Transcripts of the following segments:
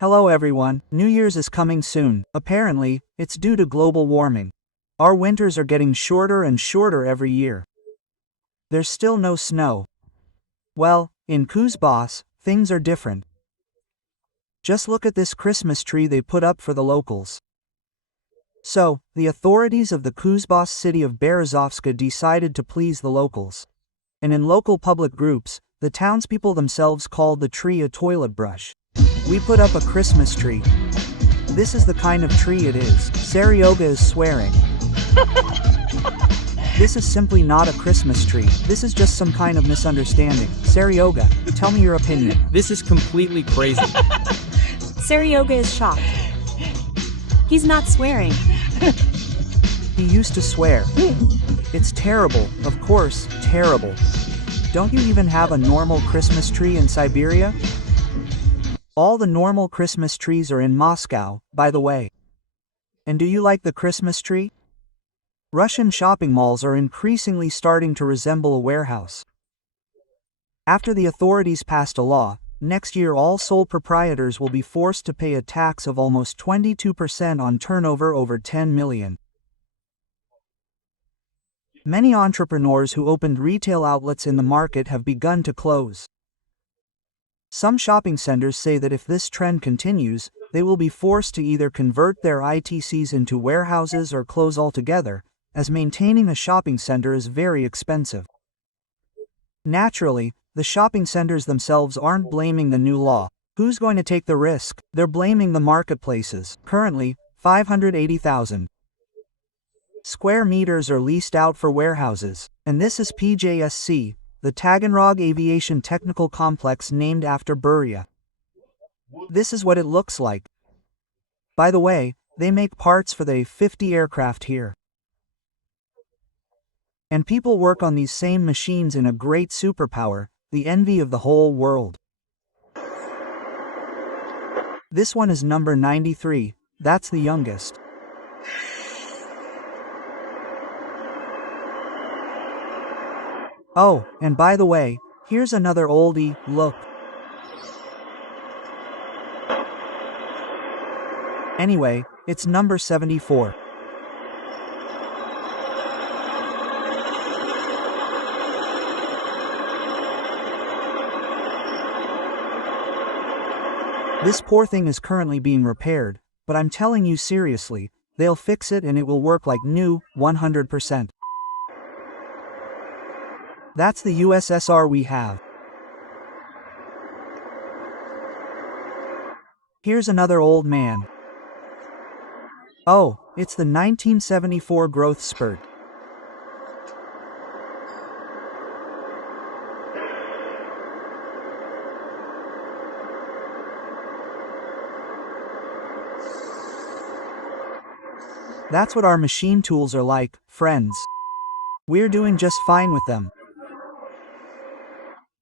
Hello everyone, New Year's is coming soon. Apparently, it's due to global warming. Our winters are getting shorter and shorter every year. There's still no snow. Well, in Kuzbas, things are different. Just look at this Christmas tree they put up for the locals. So, the authorities of the Kuzbas city of Berezovska decided to please the locals. And in local public groups, the townspeople themselves called the tree a toilet brush. We put up a Christmas tree. This is the kind of tree it is. Seryoga is swearing. This is simply not a Christmas tree. This is just some kind of misunderstanding. Seryoga, tell me your opinion. This is completely crazy. Seryoga is shocked. He's not swearing. He used to swear. It's terrible, of course, terrible. Don't you even have a normal Christmas tree in Siberia? All the normal Christmas trees are in Moscow, by the way. And do you like the Christmas tree? Russian shopping malls are increasingly starting to resemble a warehouse. After the authorities passed a law, next year all sole proprietors will be forced to pay a tax of almost 22% on turnover over 10 million. Many entrepreneurs who opened retail outlets in the market have begun to close. Some shopping centers say that if this trend continues, they will be forced to either convert their ITCs into warehouses or close altogether, as maintaining a shopping center is very expensive. Naturally, the shopping centers themselves aren't blaming the new law. Who's going to take the risk? They're blaming the marketplaces. Currently, 580,000 square meters are leased out for warehouses, and this is PJSC, the Taganrog Aviation Technical Complex named after Beria. This is what it looks like. By the way, they make parts for the A-50 aircraft here. And people work on these same machines in a great superpower, the envy of the whole world. This one is number 93, that's the youngest. Oh, and by the way, here's another oldie, look. Anyway, it's number 74. This poor thing is currently being repaired, but I'm telling you seriously, they'll fix it and it will work like new, 100%. That's the USSR we have. Here's another old man. Oh, it's the 1974 growth spurt. That's what our machine tools are like, friends. We're doing just fine with them.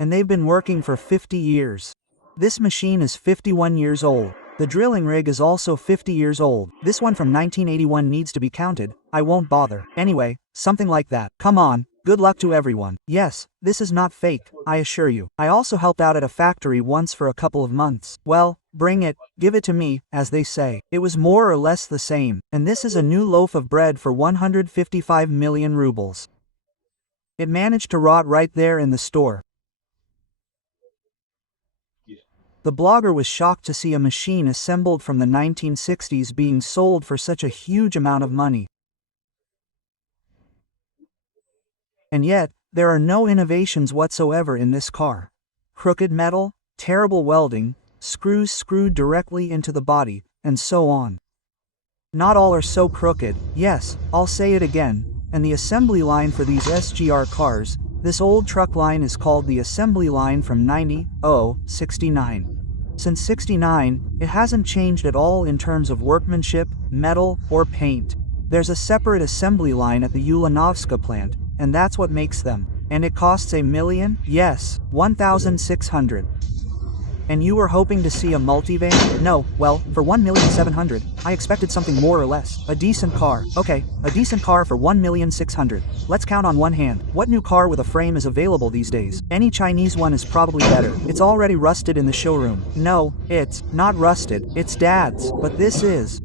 And they've been working for 50 years. This machine is 51 years old. The drilling rig is also 50 years old. This one from 1981 needs to be counted. I won't bother. Anyway, something like that. Come on, good luck to everyone. Yes, this is not fake, I assure you. I also helped out at a factory once for a couple of months. Well, bring it, give it to me, as they say. It was more or less the same. And this is a new loaf of bread for 155 million rubles. It managed to rot right there in the store. The blogger was shocked to see a machine assembled from the 1960s being sold for such a huge amount of money. And yet, there are no innovations whatsoever in this car. Crooked metal, terrible welding, screws screwed directly into the body, and so on. Not all are so crooked, yes, I'll say it again, and the assembly line for these SGR cars, this old truck line is called the assembly line from 69. Since 69, it hasn't changed at all in terms of workmanship, metal, or paint. There's a separate assembly line at the Ulanovska plant, and that's what makes them. And it costs $1 million? Yes, 1,600. And you were hoping to see a multivan? No, well, for 1,700,000, I expected something more or less. A decent car. Okay, a decent car for 1,600,000. Let's count on one hand. What new car with a frame is available these days? Any Chinese one is probably better. It's already rusted in the showroom. No, it's not rusted. It's Dad's. But this is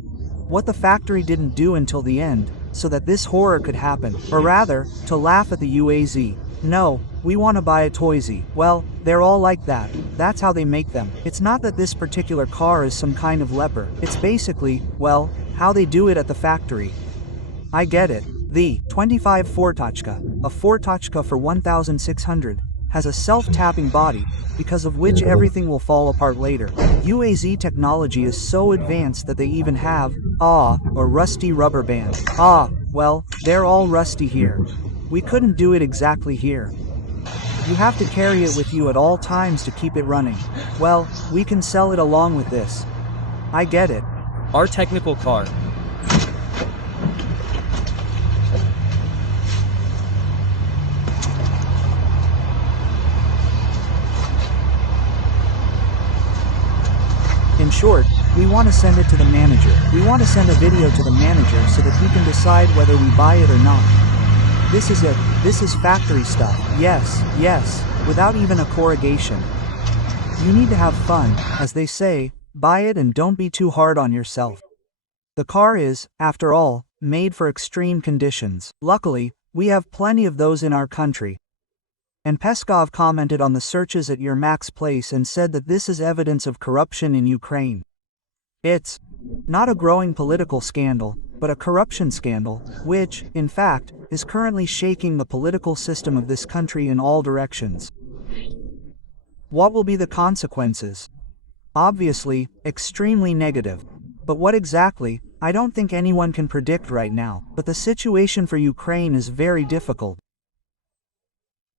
what the factory didn't do until the end, so that this horror could happen. Or rather, to laugh at the UAZ. No, we want to buy a Toysy. Well, they're all like that. That's how they make them. It's not that this particular car is some kind of leper. It's basically, well, how they do it at the factory. I get it. The 25 Fortachka, a Fortachka for 1,600, has a self-tapping body, because of which everything will fall apart later. UAZ technology is so advanced that they even have, a rusty rubber band. Well, they're all rusty here. We couldn't do it exactly here. You have to carry it with you at all times to keep it running. Well, we can sell it along with this. I get it. Our technical car. In short, we want to send it to the manager. We want to send a video to the manager so that he can decide whether we buy it or not. This is it. This is factory stuff. Yes, without even a corrugation. You need to have fun, as they say, buy it and don't be too hard on yourself. The car is, after all, made for extreme conditions. Luckily, we have plenty of those in our country. And Peskov commented on the searches at Yermak's place and said that this is evidence of corruption in Ukraine. It's not a growing political scandal, but a corruption scandal, which, in fact, is currently shaking the political system of this country in all directions. What will be the consequences? Obviously, extremely negative. But what exactly, I don't think anyone can predict right now, but the situation for Ukraine is very difficult.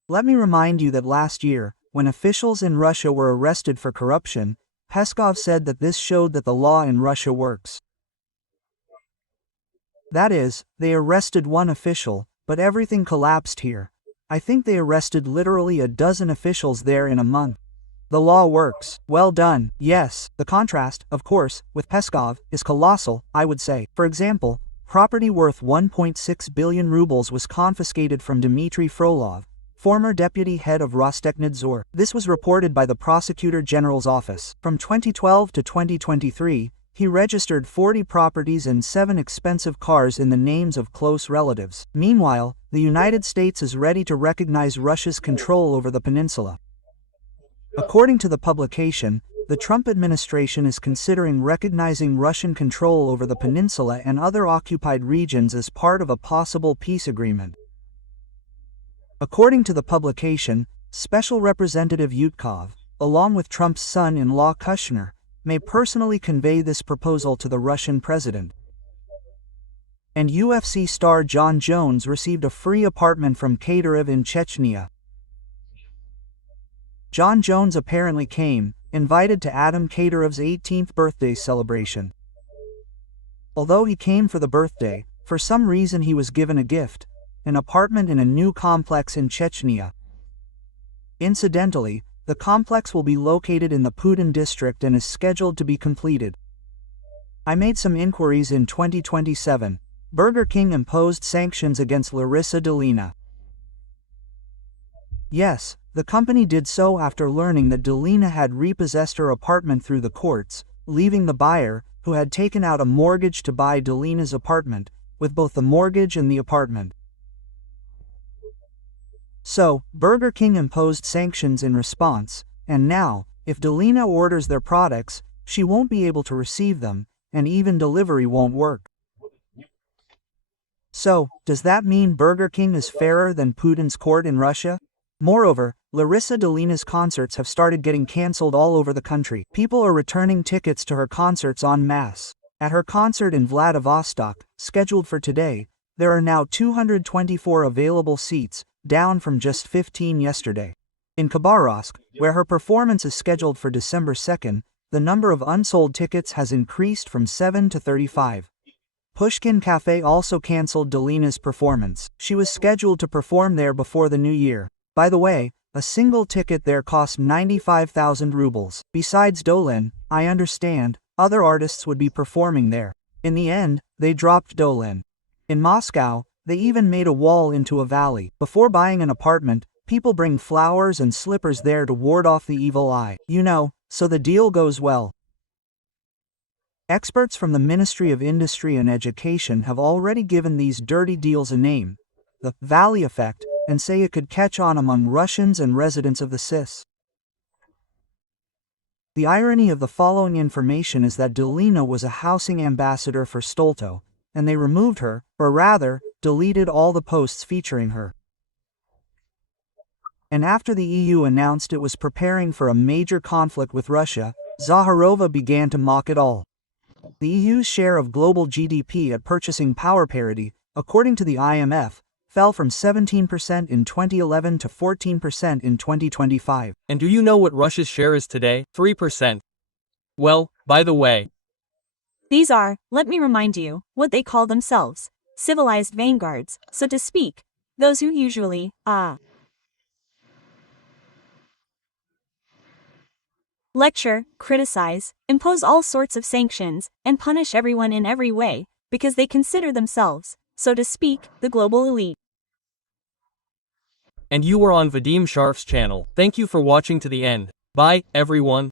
Let me remind you that last year, when officials in Russia were arrested for corruption, Peskov said that this showed that the law in Russia works. That is, they arrested one official, but everything collapsed here. I think they arrested literally a dozen officials there in a month. The law works. Well done. Yes, the contrast, of course, with Peskov, is colossal, I would say. For example, property worth 1.6 billion rubles was confiscated from Dmitry Frolov, former deputy head of Rostekhnadzor. This was reported by the Prosecutor General's office. From 2012 to 2023, he registered 40 properties and 7 expensive cars in the names of close relatives. Meanwhile, the United States is ready to recognize Russia's control over the peninsula. According to the publication, the Trump administration is considering recognizing Russian control over the peninsula and other occupied regions as part of a possible peace agreement. According to the publication, Special Representative Yutkov, along with Trump's son-in-law Kushner, may personally convey this proposal to the Russian president. And UFC star Jon Jones received a free apartment from Kadyrov in Chechnya. Jon Jones apparently came, invited to Adam Kadyrov's 18th birthday celebration. Although he came for the birthday, for some reason he was given a gift, an apartment in a new complex in Chechnya. Incidentally, the complex will be located in the Putin district and is scheduled to be completed. I made some inquiries in 2027. Burger King imposed sanctions against Larissa Dolina. Yes, the company did so after learning that Dolina had repossessed her apartment through the courts, leaving the buyer, who had taken out a mortgage to buy Dolina's apartment, with both the mortgage and the apartment. So, Burger King imposed sanctions in response, and now, if Dolina orders their products, she won't be able to receive them, and even delivery won't work. So, does that mean Burger King is fairer than Putin's court in Russia? Moreover, Larissa Dolina's concerts have started getting cancelled all over the country. People are returning tickets to her concerts en masse. At her concert in Vladivostok, scheduled for today, there are now 224 available seats, down from just 15 yesterday. In Khabarovsk, where her performance is scheduled for December 2nd, the number of unsold tickets has increased from 7 to 35. Pushkin Cafe also cancelled Dolina's performance. She was scheduled to perform there before the new year. By the way, A single ticket there cost 95,000 rubles. Besides Dolin, I understand, other artists would be performing there. In the end, they dropped Dolin. In Moscow, they even made a wall into a valley. Before buying an apartment, people bring flowers and slippers there to ward off the evil eye. You know, so the deal goes well. Experts from the Ministry of Industry and Education have already given these dirty deals a name, the Valley Effect, and say it could catch on among Russians and residents of the CIS. The irony of the following information is that Dolina was a housing ambassador for Stolto, and they removed her, or rather, deleted all the posts featuring her. And after the EU announced it was preparing for a major conflict with Russia, Zaharova began to mock it all. The EU's share of global GDP at purchasing power parity, according to the IMF, fell from 17% in 2011 to 14% in 2025. And do you know what Russia's share is today? 3%. Well, by the way, These are, let me remind you, what they call themselves, civilized vanguards, so to speak, those who usually, lecture, criticize, impose all sorts of sanctions, and punish everyone in every way, because they consider themselves, so to speak, the global elite. and you were on Vadim Sharf's channel. Thank you for watching to the end. Bye, everyone.